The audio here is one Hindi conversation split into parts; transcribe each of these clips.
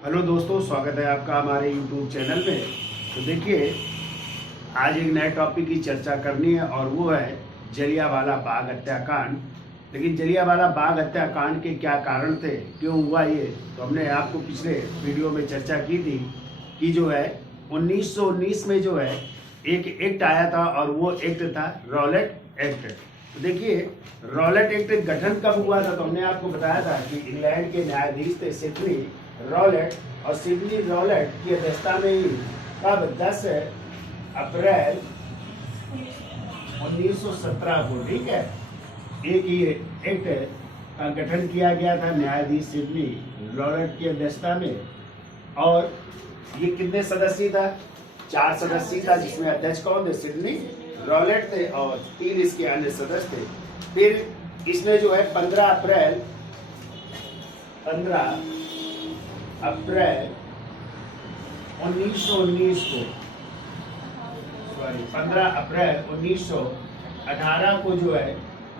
हेलो दोस्तों, स्वागत है आपका हमारे YouTube चैनल में। तो देखिए, आज एक नए टॉपिक की चर्चा करनी है और वो है जलियांवाला बाग हत्याकांड। लेकिन जलियांवाला बाग हत्याकांड के क्या कारण थे, क्यों हुआ ये, तो हमने आपको पिछले वीडियो में चर्चा की थी कि जो है 1919 में जो है एक एक्ट आया था और वो एक्ट था रॉलेट एक्ट। तो देखिए, रॉलेट एक्ट गठन कब हुआ था, तो हमने आपको बताया था कि इंग्लैंड के न्यायाधीश थे सिडनी रॉलेट, और सिडनी रॉलेट की अध्यक्षता में ही कब 10 अप्रैल 1917 को, ठीक है, एक ये एक्ट का गठन किया गया था न्यायाधीश सिडनी रॉलेट की अध्यक्षता में। और ये कितने सदस्य था? 4 सदस्य था, जिसमें अध्यक्ष कौन थे? सिडनी रॉलेट थे और 3 इसके अन्य सदस्य थे। फिर इसमें जो है 15 अप्रैल 1919 को, सॉरी 15 अप्रैल 1918 को जो है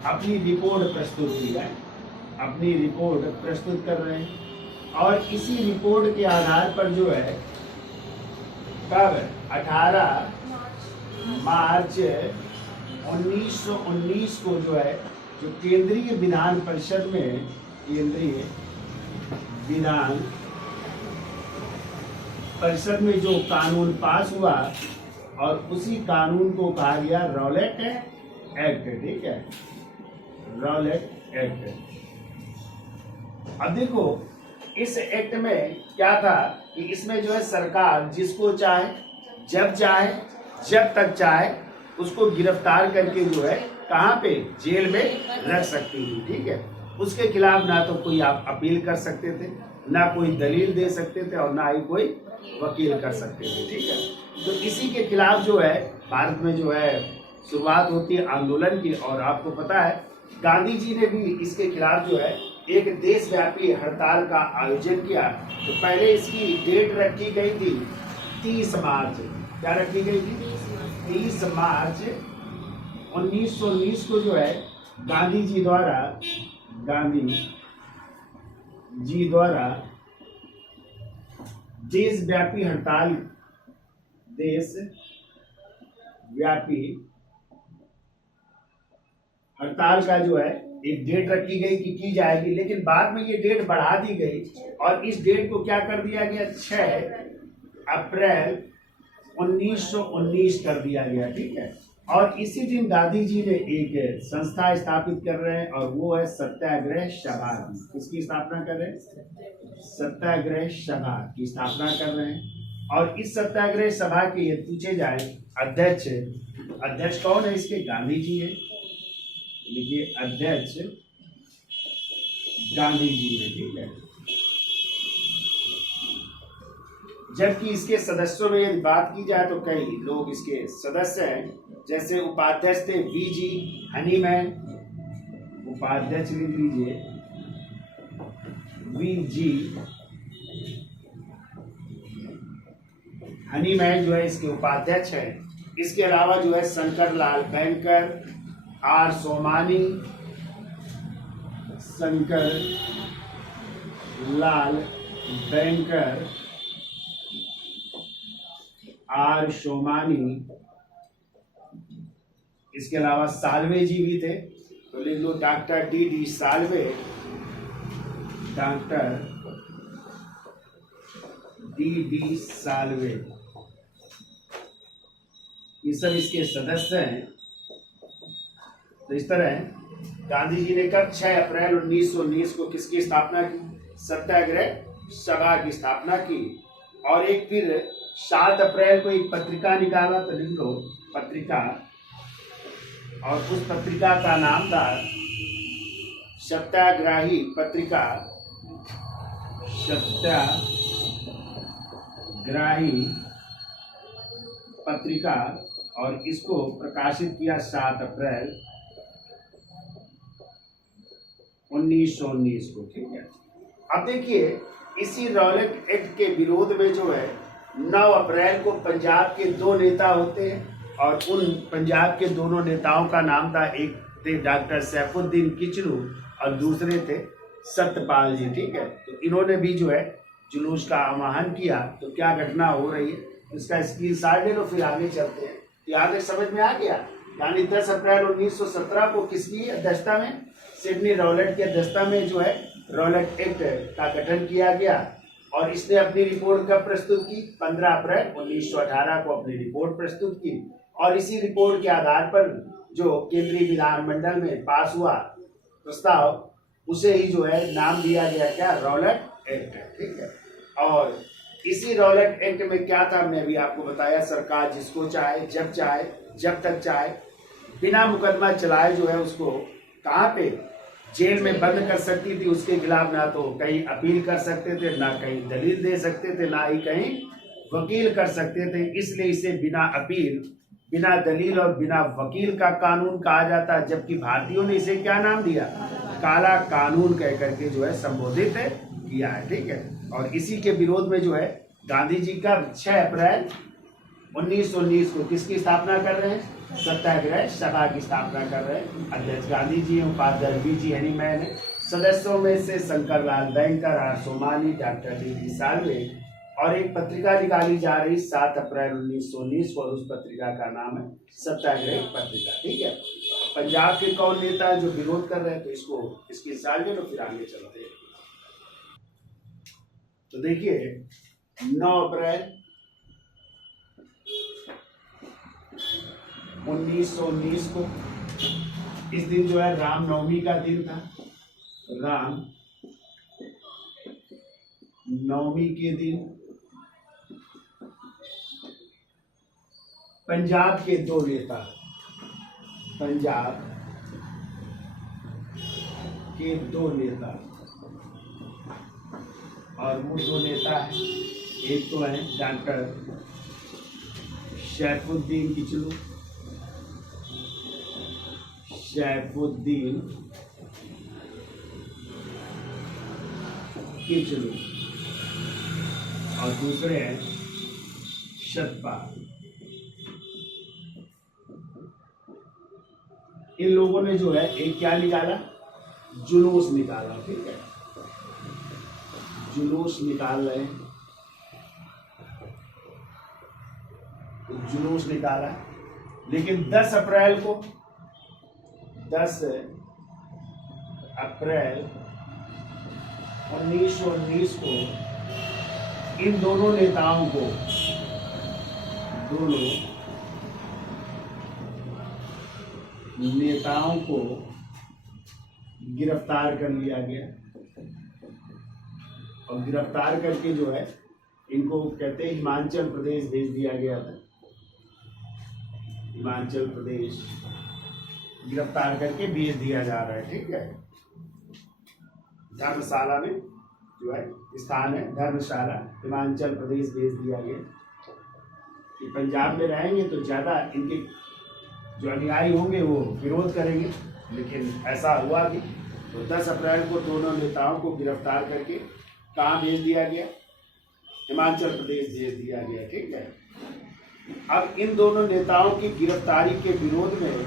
अपनी रिपोर्ट प्रस्तुत की है, अपनी रिपोर्ट प्रस्तुत कर रहे हैं। और इसी रिपोर्ट के आधार पर जो है कब 18 मार्च 1919 को जो है जो केंद्रीय विधान परिषद में, केंद्रीय विधान परिषद में जो कानून पास हुआ, और उसी कानून को कहा गया रॉलेट एक्ट, ठीक है, रॉलेट एक्ट। अब देखो, इस एक्ट में क्या था कि इसमें जो है सरकार जिसको चाहे, जब चाहे, जब तक चाहे उसको गिरफ्तार करके जो है कहाँ पे, जेल में रख सकती थी, ठीक है। उसके खिलाफ ना तो कोई आप अपील कर सकते थे, ना कोई दलील दे सकते थे, और ना ही कोई वकील कर सकते थे, ठीक है। तो इसी के खिलाफ जो है भारत में जो है शुरुआत होती है आंदोलन की। और आपको पता है गांधी जी ने भी इसके खिलाफ जो है एक देशव्यापी हड़ताल का आयोजन किया। तो पहले इसकी डेट रखी गई थी 30 मार्च, क्या रखी गई थी? 30 मार्च 1919 को जो है गांधी जी द्वारा देशव्यापी हड़ताल, का जो है एक डेट रखी गई कि की जाएगी। लेकिन बाद में ये डेट बढ़ा दी गई और इस डेट को क्या कर दिया गया, 6 अप्रैल 1919 कर दिया गया, ठीक है। और इसी दिन गांधी जी ने एक संस्था स्थापित कर रहे हैं और वो है सत्याग्रह सभा की। किसकी स्थापना कर रहे हैं? सत्याग्रह सभा की स्थापना कर रहे हैं। और इस सत्याग्रह सभा के, ये पूछे जाए अध्यक्ष कौन है इसके? गांधी जी है। देखिए, अध्यक्ष गांधी जी है, ठीक है। जबकि इसके सदस्यों में यदि बात की जाए तो कई लोग इसके सदस्य हैं। जैसे उपाध्यक्ष थे वीजी हनीमैन, उपाध्यक्ष लिख लीजिए वीजी हनीमैन जो है इसके उपाध्यक्ष हैं। इसके अलावा जो है शंकर लाल बैंकर, आर सोमानी, शंकर लाल बैंकर, आर सोमानी, इसके अलावा साल्वे जी भी थे। तो लिख लो doctor D Salve, doctor D Salve, ये सब इसके सदस्य हैं। तो इस तरह गांधी जी ने कब 6 अप्रैल 1919 को किसकी स्थापना की? सत्याग्रह सभा की स्थापना की। और एक फिर 7 अप्रैल को एक पत्रिका निकाला, तो लिख लो पत्रिका, और उस पत्रिका का नाम था सत्याग्रही पत्रिका, सत्याग्रही पत्रिका। और इसको प्रकाशित किया 7 अप्रैल 1919 को, ठीक है। अब देखिए, इसी रॉलेट एक्ट के विरोध में जो है 9 अप्रैल को पंजाब के 2 नेता होते हैं, और उन पंजाब के दोनों नेताओं का नाम था, एक थे डॉक्टर सैफुद्दीन किचलू और दूसरे थे सत्यपाल जी, ठीक है। तो इन्होंने भी जो है जुलूस का आह्वान किया तो क्या घटना हो रही है इसका स्क्रीनशॉट ले लो, फिर आगे चलते हैं। यहाँ तक समझ में आ गया। यानी 10 अप्रैल 1917 को किसकी अध्यक्षता में, सिडनी रॉलेट की अध्यक्षता में जो है रॉलेट एक्ट का गठन किया गया और इसने अपनी रिपोर्ट कब प्रस्तुत की, 15 अप्रैल 1918 को अपनी रिपोर्ट प्रस्तुत की और इसी रिपोर्ट के आधार पर जो केंद्रीय विधानमंडल में पास हुआ प्रस्ताव उसे ही जो है नाम दिया गया क्या, रॉलेट एक्ट। ठीक है, और इसी रॉलेट एक्ट में क्या था, मैं भी आपको बताया, सरकार जिसको चाहे जब तक चाहे बिना मुकदमा चलाए जो है उसको कहाँ पे, जेल में बंद कर सकती थी। उसके खिलाफ ना तो कहीं अपील कर सकते थे, ना कहीं दलील दे सकते थे, ना ही कहीं वकील कर सकते थे। इसलिए इसे बिना अपील, बिना दलील और बिना वकील का कानून कहा जाता है, जबकि भारतीयों ने इसे क्या नाम दिया, काला कानून कह करके जो है संबोधित किया है। ठीक है, और इसी के विरोध में जो है गांधी जी का 6 अप्रैल 1919 को किसकी स्थापना कर रहे हैं, सत्याग्रह सभा की स्थापना कर रहे हैं। अध्यक्ष गांधी जी, उपाध्यक्ष बीजी हनीमैन, सदस्यों में से Shankar Lal Banker, R Somani, doctor D Salve, और एक पत्रिका निकाली जा रही 7 अप्रैल 1919 को, उस पत्रिका का नाम है सत्याग्रह पत्रिका। ठीक है, पंजाब के कौन नेता है जो विरोध कर रहे हैं, तो इसको इसकी साल में तो फिर आगे चलते हैं। तो देखिए 9 अप्रैल 1919 को, इस दिन जो है रामनवमी का दिन था। राम नवमी के दिन पंजाब के दो नेता, पंजाब के दो नेता, और वो दो नेता हैं, एक तो है डॉक्टर सैफुद्दीन किचलू, सैफुद्दीन किचलू, और दूसरे हैं सतपाल। इन लोगों ने जो है एक क्या निकाला, जुलूस निकाला। ठीक है, जुलूस निकाल रहे हैं, तो जुलूस निकाला, लेकिन 10 अप्रैल 1919 को इन दोनों नेताओं को, गिरफ्तार कर लिया गया और गिरफ्तार करके जो है इनको कहते हैं हिमाचल प्रदेश भेज दिया गया था। हिमाचल प्रदेश गिरफ्तार करके भेज दिया जा रहा है। ठीक है, धर्मशाला में जो है स्थान है, धर्मशाला, हिमाचल प्रदेश भेज दिया गया कि पंजाब में रहेंगे तो ज्यादा इनके जो अनुयायी होंगे वो विरोध करेंगे, लेकिन ऐसा हुआ भी। तो 10 अप्रैल को दोनों नेताओं को गिरफ्तार करके कहाँ भेज दिया गया, हिमाचल प्रदेश भेज दिया गया। ठीक है, अब इन दोनों नेताओं की गिरफ्तारी के विरोध में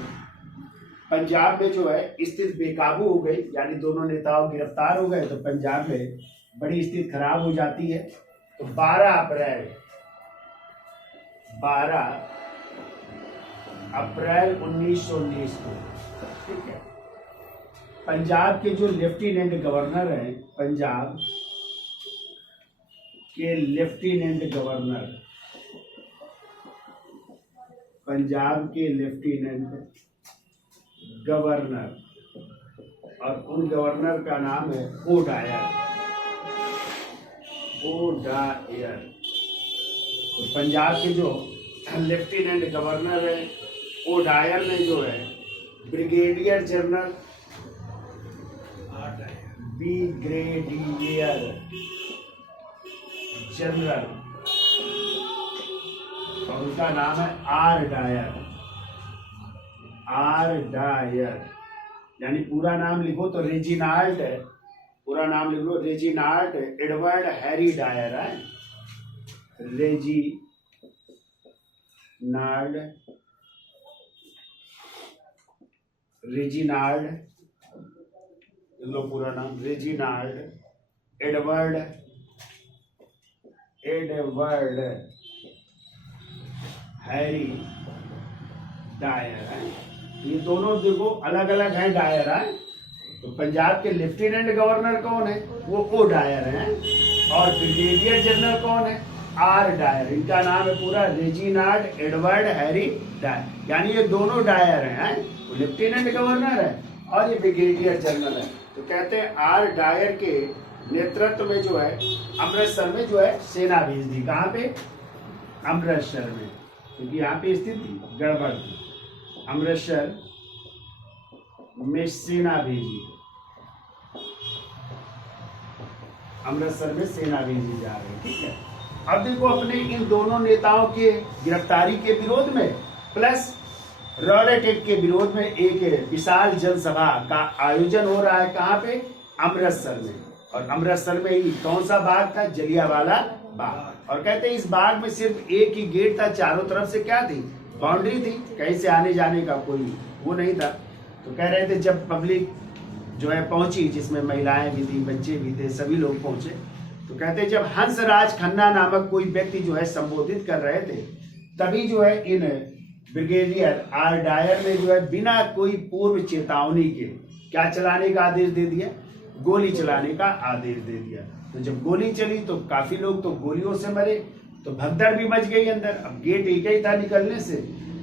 पंजाब में जो है स्थिति बेकाबू हो गई, यानी दोनों नेताओं गिरफ्तार हो गए तो पंजाब में बड़ी स्थिति खराब हो जाती है। तो 12 अप्रैल 1919 को, ठीक है, पंजाब के जो लेफ्टिनेंट गवर्नर हैं, पंजाब के लेफ्टिनेंट गवर्नर और उन गवर्नर का नाम है ओडायर। तो पंजाब के जो लेफ्टिनेंट गवर्नर है ओडायर ने जो है ब्रिगेडियर जनरल और उनका नाम है आर डायर, यानी पूरा नाम लिखो तो रेजिनाल्ड है, पूरा नाम लिख लो रेजिनाल्ड एडवर्ड हैरी डायर है, रेजिनाल्ड लो पूरा नाम Reginald Edward Edward Harry Dyer है। ये दोनों देखो अलग अलग हैं डायर है। तो पंजाब के लेफ्टिनेंट गवर्नर कौन है? वो ओ डायर हैं। और ब्रिगेडियर जनरल कौन है? R Dyer. इनका नाम है पूरा रेजिनाल्ड एडवर्ड हैरी डायर। यानी ये दोनों डायर हैं, वो लेफ्टिनेंट गवर्नर है और ये ब्रिगेडियर जनरल है। तो कहते हैं आर डायर के नेतृत्व में जो है अमृतसर में जो है सेना भेज दी। कहाँ पे? अमृतसर में, क्योंकि यहाँ पे स्थित थी, गड़बड़ थी। अमृतसर में सेना भेजी, अमृतसर में सेना भेजी जा रही है। ठीक है, अब देखो अपने इन दोनों नेताओं के गिरफ्तारी के विरोध में प्लस रॉलेट एक्ट के विरोध में एक विशाल जनसभा का आयोजन हो रहा है। कहाँ पे? अमृतसर में। और अमृतसर में ही कौन सा बाग था? जलियांवाला बाग। और कहते हैं इस बाग में सिर्फ एक ही गेट था, चारों तरफ से क्या थी? बाउंड्री थी, कहीं से आने जाने का कोई वो नहीं था। तो कह रहे थे जब पब्लिक जो है पहुंची, जिसमें महिलाएं भी थी, बच्चे भी थे, सभी लोग पहुंचे, तो कहते हैं जब हंसराज खन्ना नामक कोई व्यक्ति जो है संबोधित कर रहे थे, तभी जो है इन ब्रिगेडियर आर डायर ने जो है बिना कोई पूर्व चेतावनी के क्या चलाने का आदेश दे दिया? गोली चलाने का आदेश दे दिया। तो जब गोली चली तो काफी लोग तो गोलियों से मरे, तो भगदड़ भी मच गई अंदर। अब गेट एक ही था निकलने से,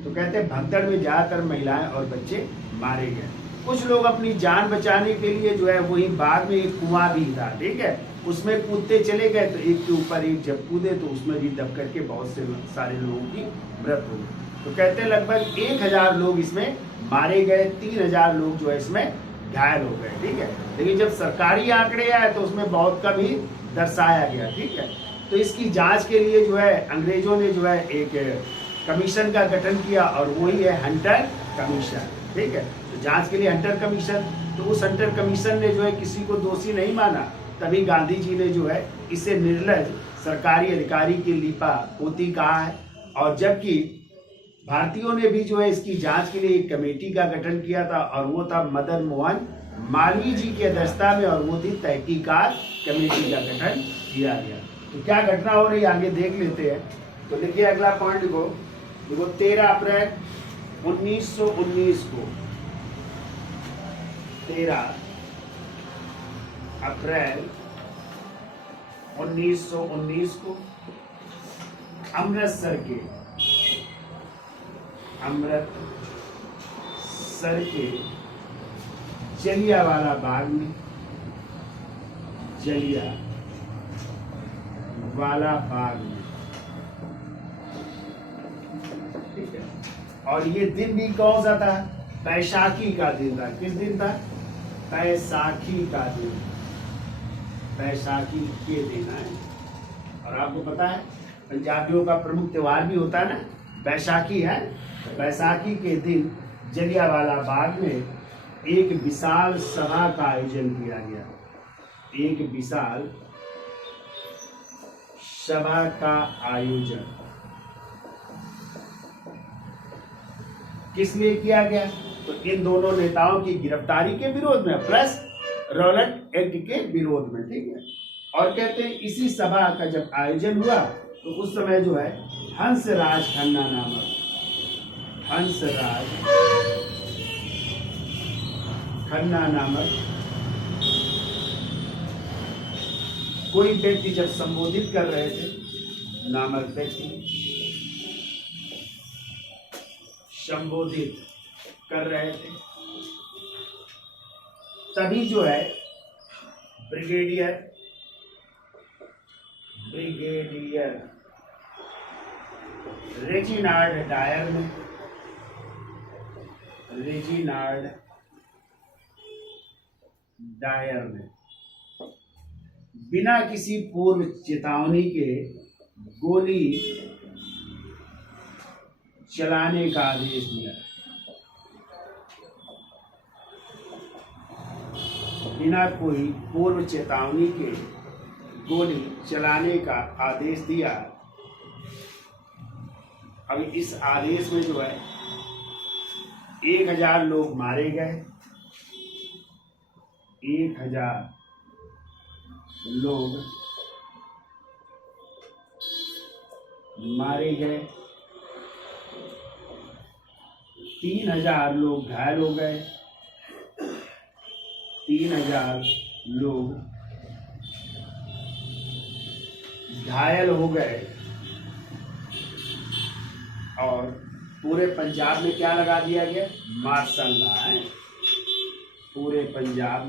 तो कहते हैं भगदड़ में ज्यादातर महिलाएं और बच्चे मारे गए। कुछ लोग अपनी जान बचाने के लिए जो है वही बाग में एक कुआं भी था, ठीक है, उसमें कूदते चले गए। तो एक के ऊपर एक जब कूदे तो उसमें भी दब करके बहुत से सारे लोगों की मृत्यु हो गई। तो कहते हैं लगभग 1000 लोग इसमें मारे गए, 3000 लोग जो है इसमें घायल हो गए। ठीक है, लेकिन जब सरकारी आंकड़े आए तो उसमें बहुत कम ही दर्शाया गया। ठीक है, तो इसकी जांच के लिए जो है अंग्रेजों ने जो है एक कमीशन का गठन किया और वही है हंटर कमीशन। ठीक है, तो जांच के लिए हंटर कमीशन, तो उस हंटर कमीशन ने जो है किसी को दोषी नहीं माना। तभी गांधी जी ने जो है इसे निर्लज सरकारी अधिकारी की लीपा पोती कहा है। और जबकि भारतीयों ने भी जो है इसकी जांच के लिए एक कमेटी का गठन किया था और वो था मदन मोहन मालवीय जी की अध्यक्षता में, और वो थी तहकीकात कमेटी का गठन किया गया। तो क्या घटना हो रही आगे देख लेते हैं। तो देखिए अगला पॉइंट को देखो, 13 अप्रैल 1919 को, 13 अप्रैल 1919 को अमृतसर के जलियांवाला बाग में, जलियांवाला बाग में, ठीक है, और ये दिन भी कौन सा था? बैसाखी का दिन था। किस दिन था? बैसाखी का दिन, बैसाखी के दिन है। और आपको पता है पंजाबियों का प्रमुख त्योहार भी होता है ना, बैसाखी है। बैसाखी के दिन जलियांवाला बाग में एक विशाल सभा का आयोजन किया गया। एक विशाल सभा का आयोजन किस लिए किया गया? तो इन दोनों नेताओं की गिरफ्तारी के विरोध में प्लस रॉलेट एक्ट के विरोध में। ठीक है, और कहते हैं इसी सभा का जब आयोजन हुआ तो उस समय जो है हंसराज खन्ना नामक, हंसराज खन्ना नामक कोई व्यक्ति जब संबोधित कर रहे थे, नामक व्यक्ति संबोधित कर रहे थे, तभी जो है ब्रिगेडियर रेजिनाल्ड डायर ने बिना किसी पूर्व चेतावनी के गोली चलाने का आदेश दिया। बिना कोई पूर्व चेतावनी के गोली चलाने का आदेश दिया। अब इस आदेश में जो है 1000 लोग मारे गए, 1000 लोग मारे गए, 3000 लोग घायल हो गए, 3000 लोग घायल हो गए। और पूरे पंजाब में क्या लगा दिया गया? मार्शल लॉ है। पूरे पंजाब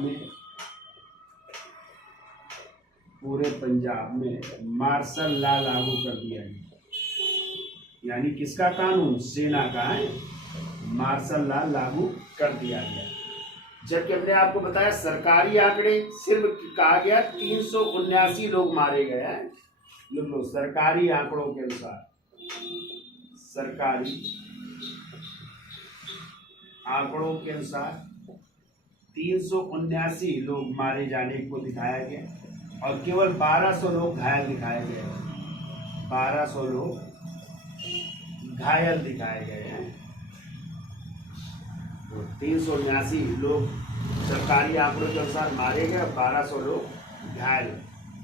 में मार्शल लॉ लागू कर दिया गया। यानी किसका कानून? सेना का है। मार्शल लॉ लागू कर दिया गया। जबकि हमने आपको बताया सरकारी आंकड़े सिर्फ कहा गया 379 लोग मारे गए हैं। लिख लो, सरकारी आंकड़ों के अनुसार, सरकारी आंकड़ों के अनुसार 379 लोग मारे जाने को दिखाया गया और केवल 1200 लोग घायल दिखाए गए। 1200 लोग घायल दिखाए गए हैं। तो 379 लोग सरकारी आंकड़ों के अनुसार मारे गए और 1200 लोग घायल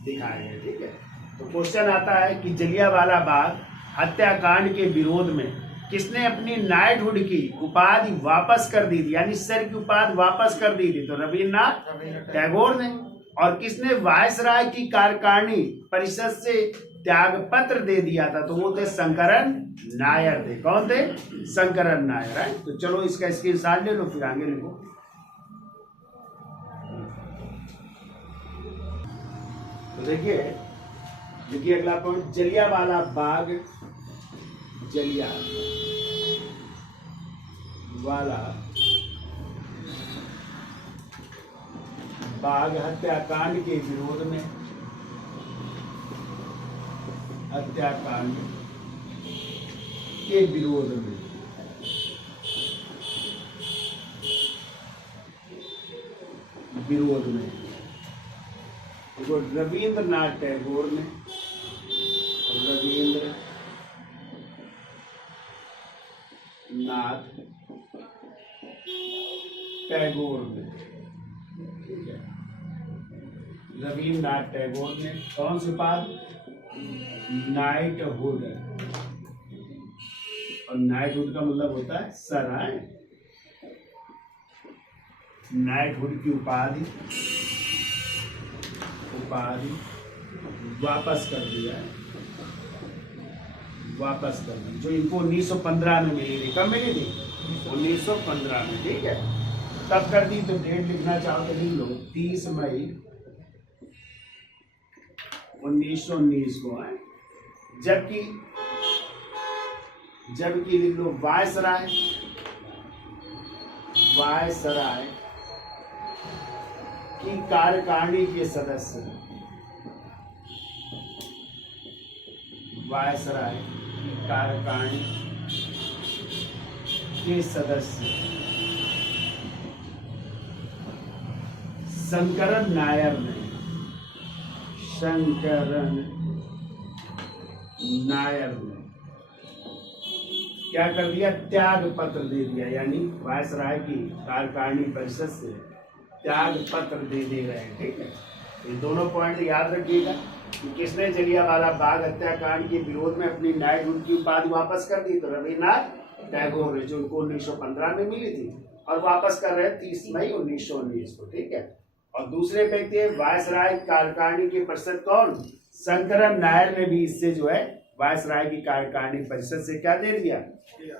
दिखाए गए। ठीक है। तो क्वेश्चन आता है कि जलियांवाला बाग हत्याकांड के विरोध में किसने अपनी नाइटहुड की उपाधि वापस कर दी थी? यानी सर की उपाधि वापस कर दी थी। तो रविन्द्रनाथ टैगोर ने। और किसने वायसराय की कार्यकारिणी परिषद से त्यागपत्र दे दिया था? तो वो थे शंकरन नायर थे। कौन थे? शंकरन नायर है। तो चलो इसका स्क्रीनशॉट ले लो, फिर आगे लिखो। तो देखिए अगला पॉइंट, जलियांवाला बाग, जलियांवाला बाग हत्याकांड के विरोध में, हत्याकांड के विरोध में तो रविन्द्रनाथ टैगोर ने, रविन्द्रनाथ टैगोर ने, ठीक है, रविन्द्रनाथ टैगोर ने कौन सी बात? नाइटहुड। और नाइटहुड का मतलब होता है सर है। नाइटहुड की उपाधि वापस कर दिया है, वापस कर दी, जो इनको 1915 में मिली थी। कब मिली थी? 1915 में। ठीक है, तब कर दी। तो डेट लिखना चाहो तो लिख लो, 30 मई 1919 को है। जबकि लिख लो वायसराय की कार्यकारिणी के सदस्य, वायसराय की कार्यकारिणी के सदस्य शंकरन नायर ने क्या कर दिया? त्याग पत्र दे दिया। यानी वायसराय की कार्यकारिणी परिषद से त्याग पत्र दे रहे हैं। ठीक है, ये दोनों पॉइंट याद रखिएगा कि किसने जलियांवाला बाग हत्याकांड के विरोध में अपनी नाइटहुड की उपाधि वापस कर दी? तो रविन्द्रनाथ टैगोर ने, जो उनको 1915 में मिली थी और वापस कर रहे 30 मई 1919 को। ठीक है। और दूसरे व्यक्ति वायसराय कार्यकारिणी की परिषद कौन? शंकरन नायर ने भी इससे जो है वायसराय की कार्यकारिणी परिषद से क्या दे दिया?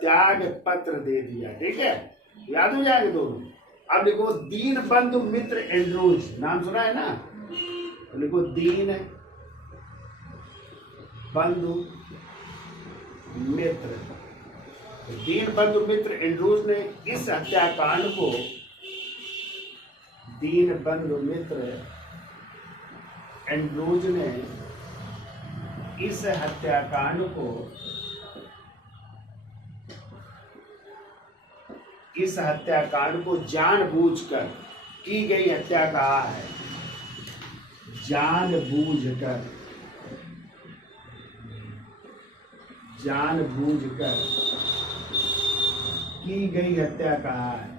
त्याग पत्र दे दिया। ठीक है, याद हो जाएगा दोनों। अब लिखो दीनबंधु मित्र एंड्रूज, नाम सुना है ना? तो लिखो दीनबंधु मित्र एंड्रूज ने इस हत्याकांड को, दीनबंधु मित्र एंड्रूज ने इस हत्याकांड को जानबूझकर की गई हत्या कहा है। जानबूझकर की गई हत्या कहा है।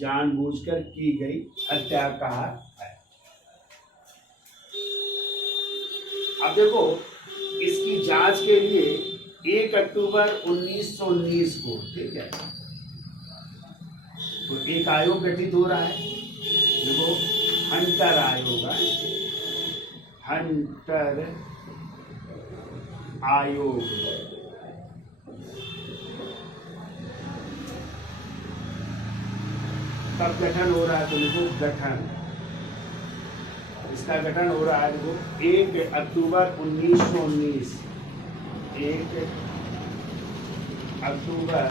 जानबूझकर की गई हत्या कहा है। अब देखो, इसकी जांच के लिए 1 अक्टूबर 1919 को, ठीक है, तो एक आयोग गठित हो रहा है, देखो, हंटर आयोग है, हंटर आयोग। कब गठन हो रहा है, तो देखो गठन, इसका गठन हो रहा है, देखो 1 अक्टूबर 1919, 1 अक्टूबर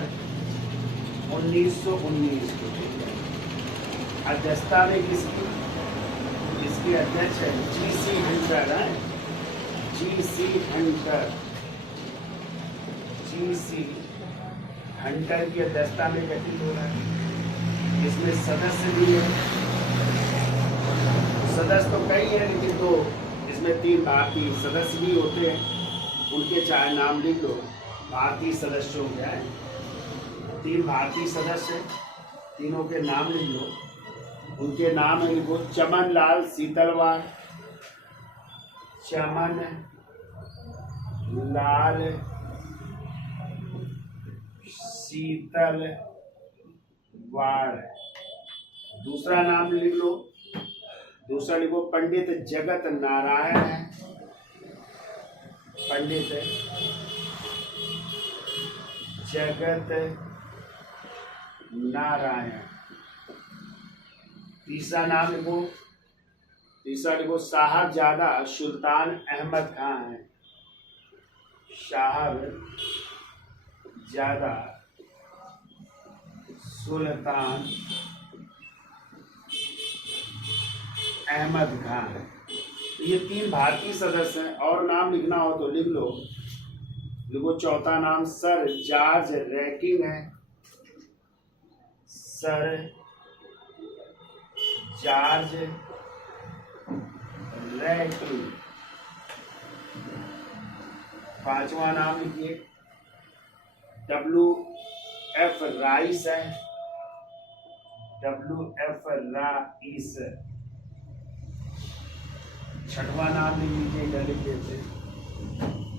1919 को। अध्यक्षता में किसकी, इसके अध्यक्ष है GC हंटर है, GC हंटर, GC हंटर की अध्यक्षता में गठित हो रहा है। इसमें सदस्य भी है, सदस्य तो कई है लेकिन तो इसमें 3 भारतीय सदस्य भी होते हैं, उनके चाहे नाम लिख लो। भारतीय सदस्यों के हैं 3 भारतीय सदस्य, तीनों के नाम लिख लो। उनके नाम है, लिखो चमन लाल सीतलवाड़, चमन लाल शीतलवाड़। दूसरा नाम लिख लो, दूसरा लिखो पंडित जगत नारायण है, पंडित जगत नारायण। तीसरा नाम लिखो, तीसरा लिखो साहबजादा सुल्तान अहमद खां है, साहबजादा सुल्तान अहमद खान है। ये 3 भारतीय सदस्य हैं। और नाम लिखना हो तो लिख लो, लिखो चौथा नाम सर जॉर्ज रैकिंग है, सर जॉर्ज रैकिंग। पांचवा नाम लिखिए WF राइस है, WF राइस। छठवां नाम लिख लीजिए, क्या लिख देते,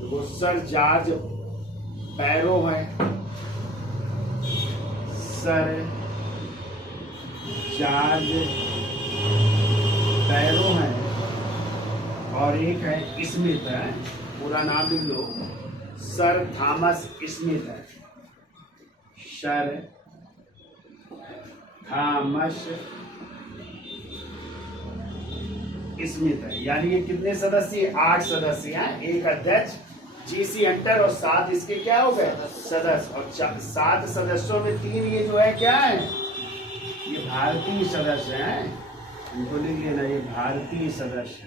तो सर जॉर्ज पैरो है, सर जॉर्ज पैरो है। और एक है स्मिथ है, पूरा नाम लिख लो, सर थॉमस स्मिथ है, सर थॉमस स्मिथ है। यानी ये कितने सदस्य, 8 सदस्य हैं, एक अध्यक्ष GC हंटर और 7 इसके क्या हो गए सदस्य। और 7 सदस्यों में 3 ये जो है क्या है, ये भारतीय सदस्य हैं, इनको लिख लेना, ये भारतीय सदस्य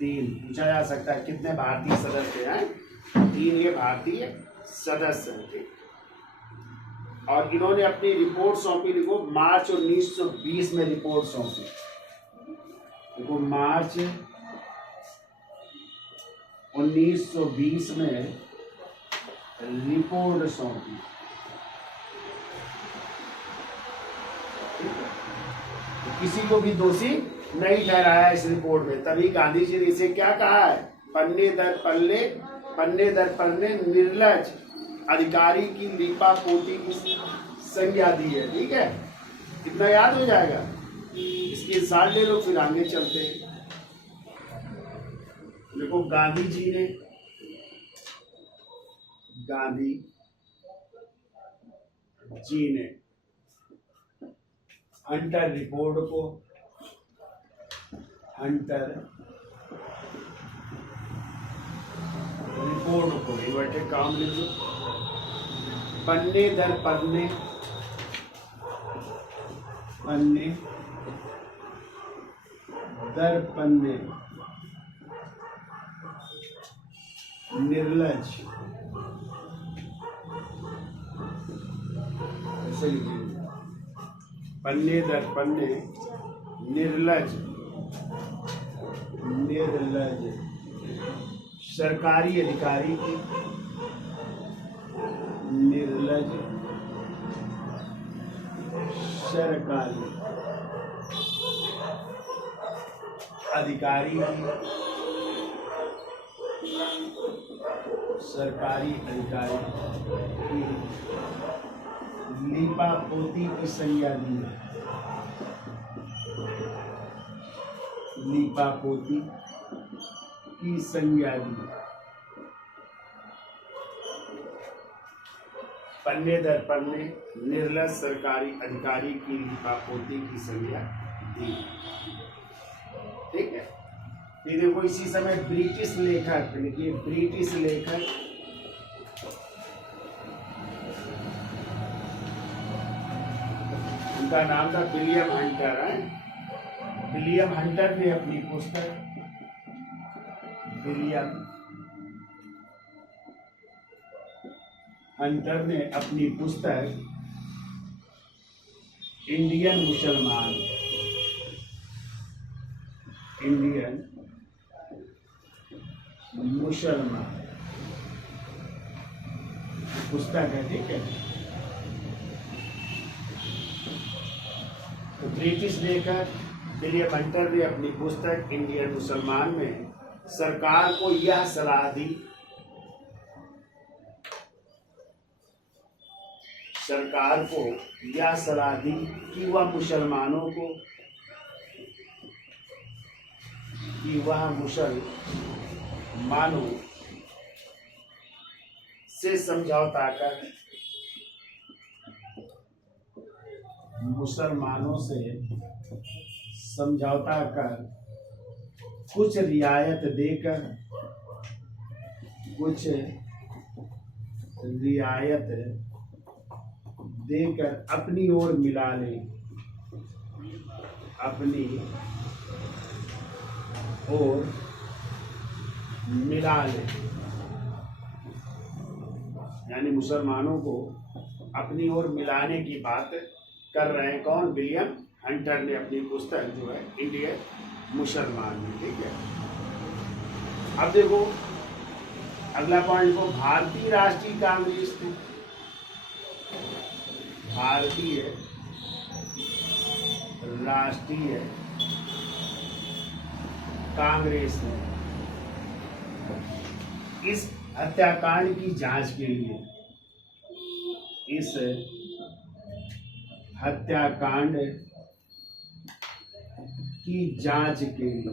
3। पूछा जा सकता है कितने भारतीय सदस्य हैं, 3 ये भारतीय सदस्य हैं। और इन्होंने अपनी रिपोर्ट सौंपी, लिखो मार्च 1920 में रिपोर्ट सौंपी, देखो मार्च 1920 में रिपोर्ट सौंपी। तो किसी को भी दोषी नहीं ठहराया इस रिपोर्ट में, तभी गांधी जी ने इसे क्या कहा है, पन्ने दर पन्ने निर्लज अधिकारी की लीपा पोती की संज्ञा दी है। ठीक है, कितना याद हो जाएगा, इसकी इंसान ले लो, फिर आगे चलते हैं। देखो गांधी जी ने हंटर रिपोर्ट को, इन्वर्टेड काम लिख लो, पन्ने दर पन्ने निर्लज, ऐसे लिखिए, पन्ने दर पन्ने निर्लज सरकारी अधिकारी की, निर्लज सरकारी अधिकारी की सरकारी अधिकारी की लीपापोती की संज्ञा दी है। लीपापोती की संज्ञा दी। पन्ने दर पन्ने निर्लज सरकारी अधिकारी की लीपापोती की संज्ञा दी। ठीक है। ये देखो इसी समय ब्रिटिश लेखक, देखिए ब्रिटिश लेखक उनका नाम था विलियम हंटर है। विलियम हंटर ने अपनी पुस्तक विलियम हंटर ने अपनी पुस्तक इंडियन मुसलमान, इंडियन मुसलमान पुस्तक है। ठीक है। तो ब्रिटिश लेखक विलियम हंटर ने अपनी पुस्तक इंडियन मुसलमान में सरकार को यह सलाह दी, सरकार को यह सलाह दी कि वह मुसलमानों को, कि वह मुसलमानों से समझौता कर, मुसलमानों से समझौता कर कुछ रियायत देकर, कुछ रियायत देकर अपनी ओर मिला ले, अपनी ओर मिला ले। यानी मुसलमानों को अपनी ओर मिलाने की बात कर रहे हैं कौन? विलियम हंटर ने अपनी पुस्तक जो है इंडियन मुसलमान में। ठीक है। अब देखो अगला पॉइंट को, भारतीय राष्ट्रीय कांग्रेस थी, भारतीय राष्ट्रीय कांग्रेस ने इस हत्याकांड की जांच के लिए, इस हत्याकांड की जांच के लिए,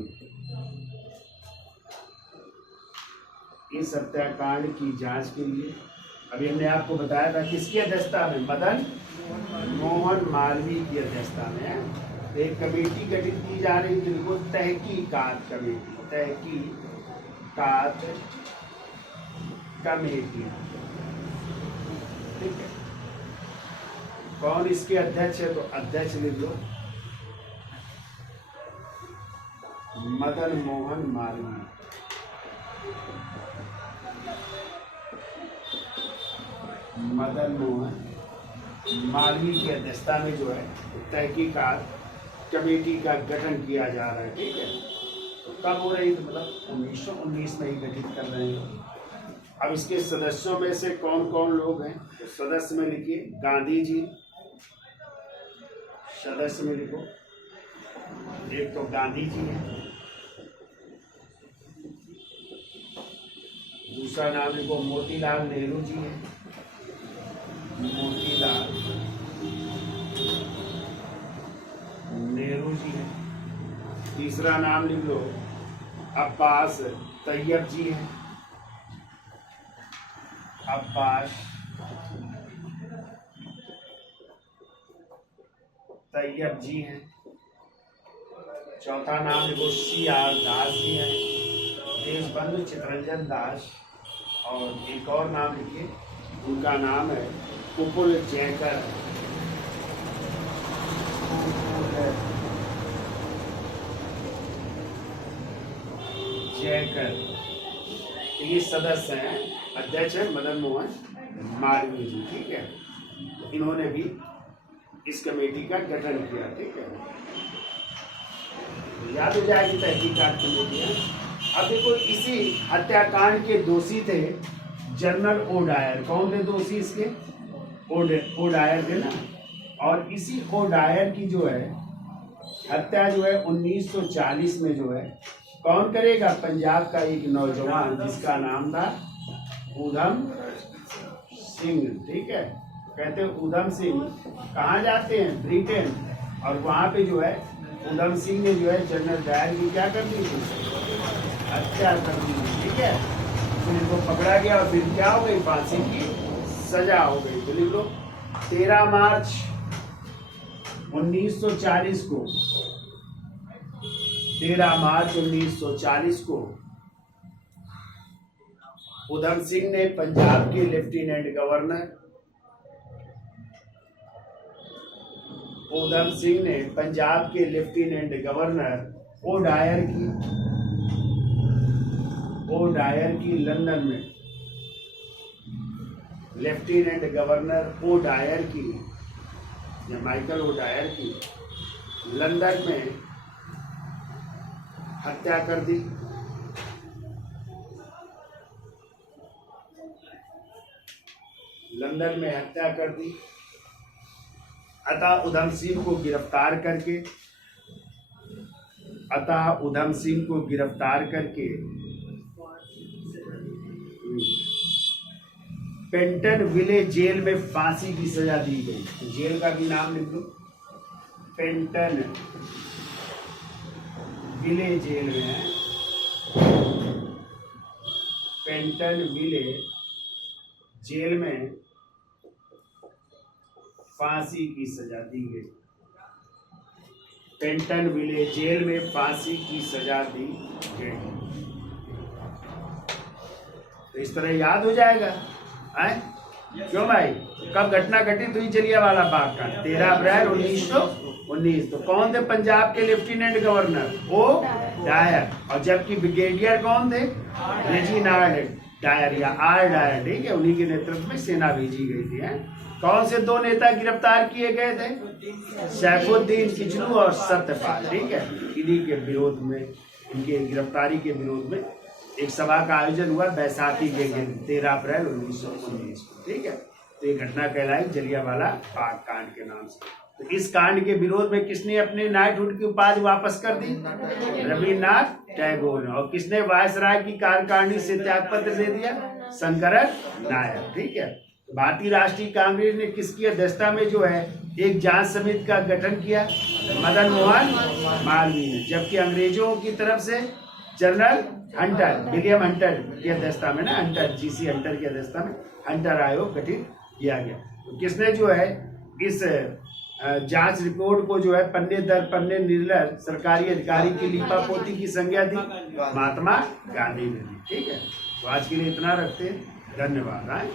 इस हत्याकांड की जांच के लिए अभी हमने आपको बताया था किसकी अध्यक्षता में? मदन मोहन मालवीय की अध्यक्षता में एक कमेटी गठित की जा रही थी, जिनको तहकीकात कमेटी, तहकीकात कमेटी। ठीक है। कौन इसके अध्यक्ष है? तो अध्यक्ष लिख लो मदन मोहन मालवीय। मदन मोहन मालवीय की अध्यक्षता में जो है तहकीकात कमेटी का गठन किया जा रहा है। ठीक है। तो कब हो रही? तो मतलब 1919 में ही गठित कर रहे हैं। अब इसके सदस्यों में से कौन कौन लोग हैं? तो सदस्य में लिखिए गांधी जी, सदस्य में लिखो, एक तो गांधी जी हैं, दूसरा नाम लिखो मोतीलाल नेहरू जी हैं, मोतीलाल नेहरू जी हैं, तीसरा नाम लिख लो अब्बास तैयब जी हैं, अब्बास तैयब जी हैं, चौथा नाम लिखो CR दास जी हैं, देशबंधु चितरंजन दास, और एक और नाम लिखिए, उनका नाम है कुपुल जयकर, जयकर। ये सदस्य हैं, अध्यक्ष है मदन मोहन मालवीय जी। ठीक है। इन्होंने भी इस कमेटी का गठन किया। ठीक है। याद हो जाएगी तहकीकात कमेटी। अब देखो इसी हत्याकांड के दोषी थे जनरल ओडायर। कौन थे दोषी इसके? ओडायर थे ना। और इसी ओडायर की जो है हत्या जो है 1940 में जो है कौन करेगा? पंजाब का एक नौजवान जिसका नाम था ऊधम सिंह, ठीक है। कहते हैं ऊधम सिंह कहाँ जाते हैं? ब्रिटेन। और वहाँ पे जो है ऊधम सिंह ने जो है जनरल डायर की क्या कर दी थी? हत्या कर दी, ठीक है। तो इनको पकड़ा गया और फिर क्या हो गई? फांसी की सजा हो गई। तो लिख लो 13 मार्च 1940 को, 13 मार्च 1940 को ऊधम सिंह ने पंजाब के लेफ्टिनेंट गवर्नर ऊधम सिंह ने पंजाब के लेफ्टिनेंट गवर्नर ओ डायर की लंदन में, लेफ्टिनेंट गवर्नर ओ डायर की या माइकल ओ डायर की लंदन में हत्या कर दी। लंदन में हत्या कर दी। अतः ऊधम सिंह को गिरफ्तार करके पेंटन विले जेल में फांसी की सजा दी गई। जेल का भी नाम लिख लो, पेंटन विले जेल में है, पेंटन विले जेल में फांसी की सजा दी गई। पेंटन विले जेल में फांसी की सजा दी गई। तो इस तरह याद हो जाएगा, है क्यों भाई? कब घटना घटित हुई जलियांवाला बाग का? 13 अप्रैल 1919। तो कौन थे पंजाब के लेफ्टिनेंट गवर्नर? O Dyer. और जबकि ब्रिगेडियर कौन थे? रेजिनाल्ड डायर या आर डायर, ठीक है। उन्हीं के नेतृत्व में सेना भेजी गई थी। कौन से 2 नेता गिरफ्तार किए गए थे? सैफुद्दीन किचलू और सत्यपाल, ठीक है। इन्हीं के विरोध में, इनके गिरफ्तारी के विरोध में एक सभा का आयोजन हुआ बैसाखी के दिन 13 अप्रैल 1919 को, ठीक है। तो ये घटना कहलाई जलियांवाला बाग कांड के नाम से। तो इस कांड के विरोध में किसने अपने नाइटहुड की उपाधि वापस कर दी? रविन्द्रनाथ टैगोर ने। और किसने वायसराय की कार्यकारिणी से त्यागपत्र दे दिया? शंकरन नायर, ठीक है। भारतीय राष्ट्रीय कांग्रेस ने किसकी अध्यक्षता में जो है एक जांच समिति का गठन किया? मदन मोहन मालवीय ने। जबकि अंग्रेजों की तरफ से जनरल हंटर, विलियम हंटर की अध्यक्षता में, ना हंटर, जीसी हंटर की अध्यक्षता में हंटर आयोग गठित किया गया। तो किसने जो है इस जांच रिपोर्ट को जो है पन्ने दर पन्ने निर्लज सरकारी अधिकारी की लिपापोती की संज्ञा दी? महात्मा गांधी ने दी, ठीक है। तो आज के लिए इतना रखते हैं, धन्यवाद।